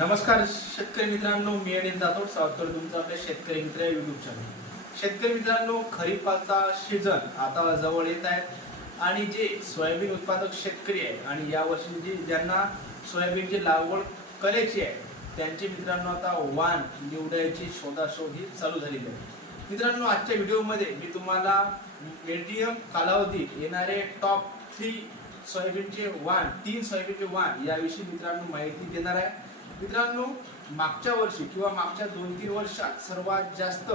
नमस्कार शेतकरी मित्रांनो मी अनिल जाधव सावतर तुमचं आपल्या शेतकरी मित्र युट्यूब चॅनल शेतकरी मित्रांनो खरीपाचा सीझन आता जवळ येत आहे आणि जे सोयाबीन उत्पादक शेतकरी आहे आणि या वर्षी ज्यांना सोयाबीनची लागवड करायची आहे त्यांचे मित्रांनो आता वाण निवडायची शोधाशोध ही चालू झालेली आहे. मित्रांनो आजच्या व्हिडिओमध्ये मी तुम्हाला मीडियम कालावधीत येणारे टॉप थ्री सोयाबीनचे वाण तीन सोयाबीनचे वाण याविषयी मित्रांनो माहिती देणार आहे. मित्रांनो मागच्या वर्षी किंवा मागच्या दोन तीन वर्षात सर्वात जास्त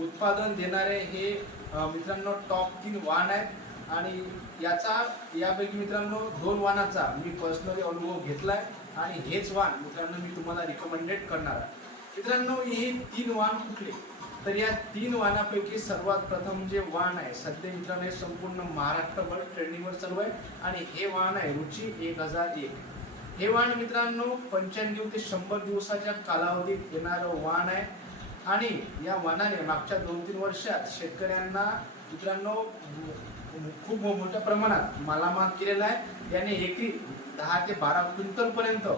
उत्पादन देणारे हे मित्रांनो टॉप तीन वाहन आहेत. आणि याचा यापैकी मित्रांनो दोन वाहनाचा मी पर्सनली अनुभव घेतलाय. आणि हेच वाण मित्रांनो मी तुम्हाला रिकमेंडेड करणार आहे. मित्रांनो हे तीन वाहन कुठले? तर या तीन वाहनापैकी सर्वात प्रथम जे वाण आहे सध्या मित्रांनो हे संपूर्ण महाराष्ट्रभर ट्रेंडिंगवर चालू आहे. आणि हे वाहन आहे रुची एक हजार एक. हे वाण मित्रांनो पंच्याण्णव ते शंभर दिवसाच्या कालावधीत येणारं वाण आहे. आणि या वाणाने मागच्या दोन तीन वर्षात शेतकऱ्यांना मित्रांनो खूप मोठ्या प्रमाणात मालामाल केलेला आहे. याने एकरी दहा ते बारा क्विंटल पर्यंत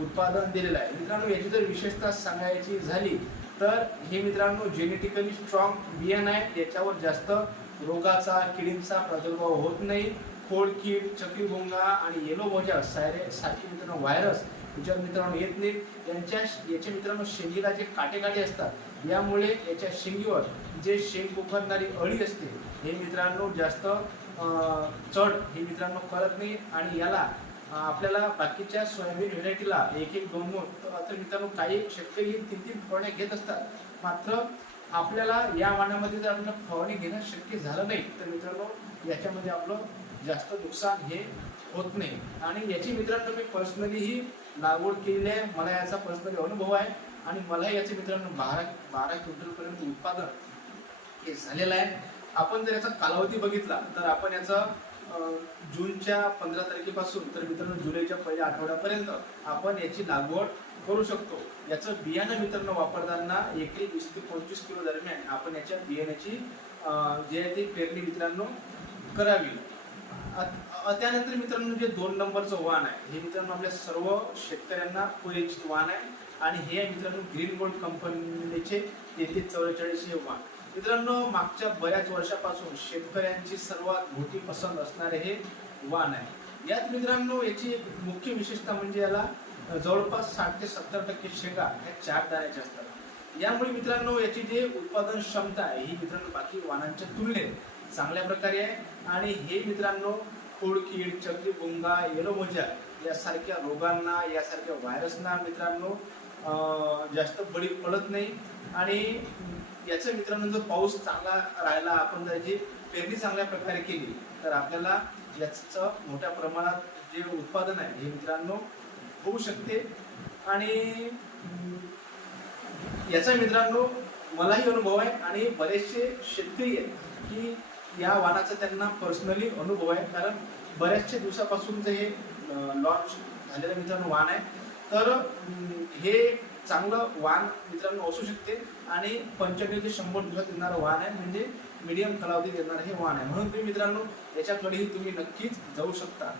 उत्पादन दिलेलं आहे. मित्रांनो याची जर विशेषता सांगायची झाली तर हे मित्रांनो जेनेटिकली स्ट्रॉंग बियाणं आहे. याच्यावर जास्त रोगाचा किडींचा प्रादुर्भाव होत नाही. खोडकीड चक्रीभोंगा आणि येलो मोजा सायरे सारखे मित्रांनो व्हायरस याच्यावर मित्रांनो येत नाहीत. यांच्या याच्या मित्रांनो शेंगीला जे काटे काटे असतात यामुळे याच्या शेंगीवर जे शेंग पोखरणारी अळी असते हे मित्रांनो जास्त चढ हे मित्रांनो करत नाही आणि याला आपल्याला बाकीच्या सोयाबीन व्हेरायटीला एक एक दोन दोन तर मित्रांनो काही शेतकरी तीन तीन फवारण्या घेत असतात. मात्र आपल्याला या वाणामध्ये जर आपलं फवारणी घेणं शक्य झालं नाही तर मित्रांनो याच्यामध्ये आपलं जास्त नुकसान हे होत नाही. आणि याची मित्रांनो मी पर्सनली ही लागवड केलेली आहे. मला याचा पर्सनली अनुभव आहे. आणि मला याचे मित्रांनो बारा बारा क्विंटलपर्यंत उत्पादन हे झालेलं आहे. आपण जर याचा कालावधी बघितला तर आपण याचा जूनच्या पंधरा तारखेपासून तर मित्रांनो जुलैच्या पहिल्या आठवड्यापर्यंत आपण याची लागवड करू शकतो. याचं बियाणं मित्रांनो वापरताना एकरी वीस ते पंचवीस किलो दरम्यान आपण याच्या बियाण्याची जे आहे ती पेरणी मित्रांनो करावी. त्यानंतर मित्रांनो जे दोन नंबरचं वाण आहे हे मित्रांनो आपल्या सर्व शेतकऱ्यांना परिचित वाण आहे आणि हे मित्रांनो ग्रीन गोल्ड कंपनीचे तेहतीस चौवेचाळीस हे वाण मित्रांनो मागच्या बऱ्याच वर्षापासून शेतकऱ्यांची सर्वात मोठी पसंत असणारे हे वाहन आहे. यात मित्रांनो याची एक मुख्य विशेषता म्हणजे याला जवळपास साठ ते सत्तर टक्के शेंगा ह्या चार दाण्याच्या असतात. यामुळे मित्रांनो याची जे उत्पादन क्षमता आहे ही मित्रांनो बाकी वाहनांच्या तुलनेत चांगल्या प्रकारे आहे. आणि हे मित्रांनो खोडकीड चक्रीभुंगा येलो मोजा यासारख्या रोगांना यासारख्या व्हायरसना मित्रांनो जास्त बळी पडत नाही. आणि याचं मित्रांनो जर पाऊस चांगला राहिला आपण जर जी पेरणी चांगल्या प्रकारे केली तर आपल्याला याचं मोठ्या प्रमाणात जे उत्पादन आहे हे मित्रांनो होऊ शकते. आणि याचा मित्रांनो मलाही अनुभव आहे आणि बरेचसे शेतकरी आहेत की या वाणाचा त्यांना पर्सनली अनुभव आहे. कारण बऱ्याचशा दिवसापासूनचं हे लॉन्च झालेलं मित्रांनो वाण आहे. तर हे चांगलं वाण मित्रांनो असू शकते आणि पंच्याण्णव ते शंभर दिवसात येणारं वाहन आहे. म्हणजे मीडियम कालावधीत येणारं हे वाहन आहे. म्हणून तुम्ही मित्रांनो याच्याकडेही तुम्ही नक्कीच जाऊ शकता.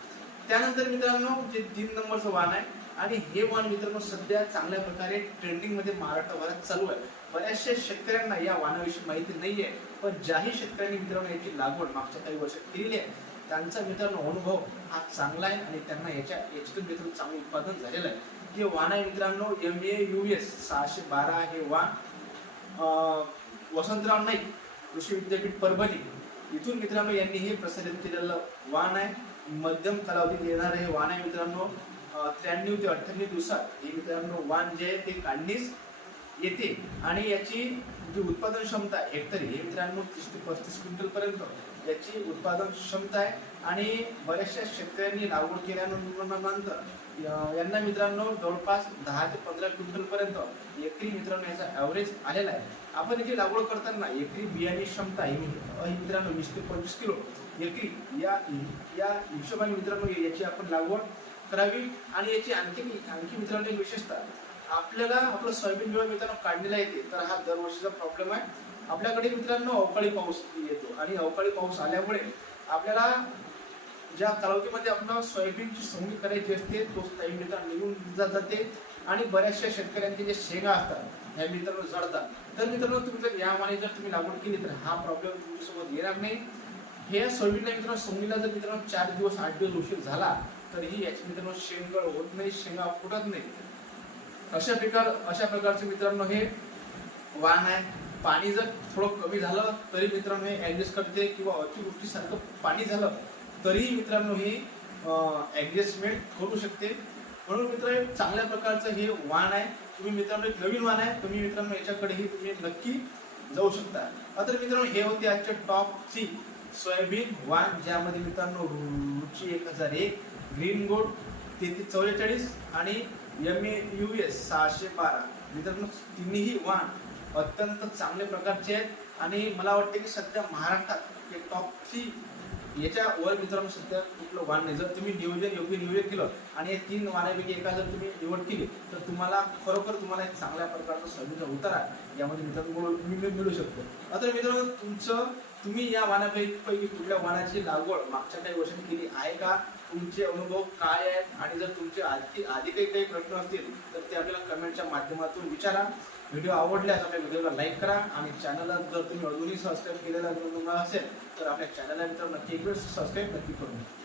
त्यानंतर मित्रांनो जे तीन नंबरचं वाण आहे. आणि हे वाहन मित्रांनो सध्या चांगल्या प्रकारे ट्रेंडिंगमध्ये महाराष्ट्रभरात चालू आहे. बऱ्याचशा शेतकऱ्यांना या वाणाविषयी माहिती नाहीये पण ज्याही शेतकऱ्यांनी मित्रांनो याची लागवड मागच्या काही वर्षात केलेली आहे त्यांचा मित्रांनो अनुभव हा चांगला आहे आणि त्यांना याच्या याच्यातून मित्रांनो चांगलं उत्पादन झालेलं आहे. हे वाण आहे मित्रांनो एम ए यू एस सहाशे बारा हे वाण अं, वसंतराव नाईक कृषी विद्यापीठ परभणी. इथून मित्रांनो यांनी हे प्रसारित केलेलं वाण आहे. मध्यम कालावधीत येणारं हे वाण आहे मित्रांनो. त्र्याण्णव ते अठ्ठ्याण्णव दिवसात हे मित्रांनो वाण जे आहे ते काढणीस येते. आणि याची जी उत्पादन क्षमता आहे हेक्टरी हे मित्रांनो तीस ते पस्तीस क्विंटल पर्यंत याची उत्पादन क्षमता आहे. आणि बऱ्याचशा शेतकऱ्यांनी लागवड केल्यानंतर यांना मित्रांनो जवळपास दहा ते पंधरा क्विंटल पर्यंत एकरी मित्रांनो याचा ॲव्हरेज आलेला आहे. आपण याची लागवड करताना एकरी बियाणे क्षमता ही मित्रांनो वीस ते पंचवीस किलो एकरी या या हिशोबाने मित्रांनो याची आपण लागवड करावी. आणि याची आणखी आणखी मित्रांनो एक विशेषता आपल्याला आपलं सोयाबीन बिवा मित्रांनो काढलेला येते. तर हा दरवर्षीचा प्रॉब्लेम आहे. आपल्याकडे मित्रांनो अवकाळी पाऊस येतो आणि अवकाळी पाऊस आल्यामुळे आपल्याला ज्या कालावधीमध्ये आपल्याला सोयाबीनची सोंगणी करायची असते तोच टाईम मित्रांनो निघून जाते आणि बऱ्याचशा शेतकऱ्यांचे जे शेंगा असतात ह्या मित्रांनो जळतात. तर मित्रांनो तुम्ही जर यामाने जर तुम्ही लागवड केली तर हा प्रॉब्लेम तुमच्यासोबत येणार नाही. हे सोयाबीनला मित्रांनो सोंगणीला जर मित्रांनो चार दिवस आठ दिवस उशीर झाला तरीही याची मित्रांनो शेंगळ होत नाही शेंगा फुटत नाही. अशा प्रकार अशा प्रकारचे मित्रांनो हे वाण आहे. पाणी जर थोडं कमी झालं तरी मित्रांनो हे ऍडजस्ट करते किंवा अतिवृष्टीसारखं पाणी झालं तरीही मित्रांनो हे ऍडजस्टमेंट करू शकते. म्हणून मित्र हे चांगल्या प्रकारचं हे वाण आहे. तुम्ही मित्रांनो एक नवीन वाण आहे. तुम्ही मित्रांनो याच्याकडेही तुम्ही नक्की जाऊ शकता. आता मित्रांनो हे होते आजचे टॉप थ्री सोयाबीन वाण ज्यामध्ये मित्रांनो रुची एक हजार एक ग्रीन गोड तेहतीस चौवेचाळीस आणि एम ए यू एस सहाशे बारा. मित्रांनो तिन्ही वाण अत्यंत चांगल्या प्रकारचे आहेत. आणि मला वाटते की सध्या महाराष्ट्रात हे टॉप थ्री याच्या वर मित्रांनो सध्या कुठलं वाण नाही. जर तुम्ही नियोजन योग्य नियोजन केलं आणि या तीन वाहनापैकी एका जर तुम्ही निवड केली तर तुम्हाला खरोखर तुम्हाला एक चांगल्या प्रकारचा सोयाबीनचा उतारा यामध्ये मित्रांनो मिळू- मिळू शकतो. आता मित्रांनो तुमचं तुम्ही या वाहनापैकी कुठल्या वाहनाची लागवड मागच्या काही वर्षांनी केली आहे का? तुमचे अनुभव काय आहेत? आणि जर तुमचे आधी आधी काही काही प्रश्न असतील तर ते आपल्याला कमेंटच्या माध्यमातून विचारा. व्हिडिओ आवडल्यास आपल्या व्हिडिओला लाईक करा आणि चॅनलला जर तुम्ही अजूनही सबस्क्राईब केलेला तुम्हाला असेल तर आपल्या चॅनलला मित्र नक्की एक वेळ सबस्क्राईब नक्की करून घ्या.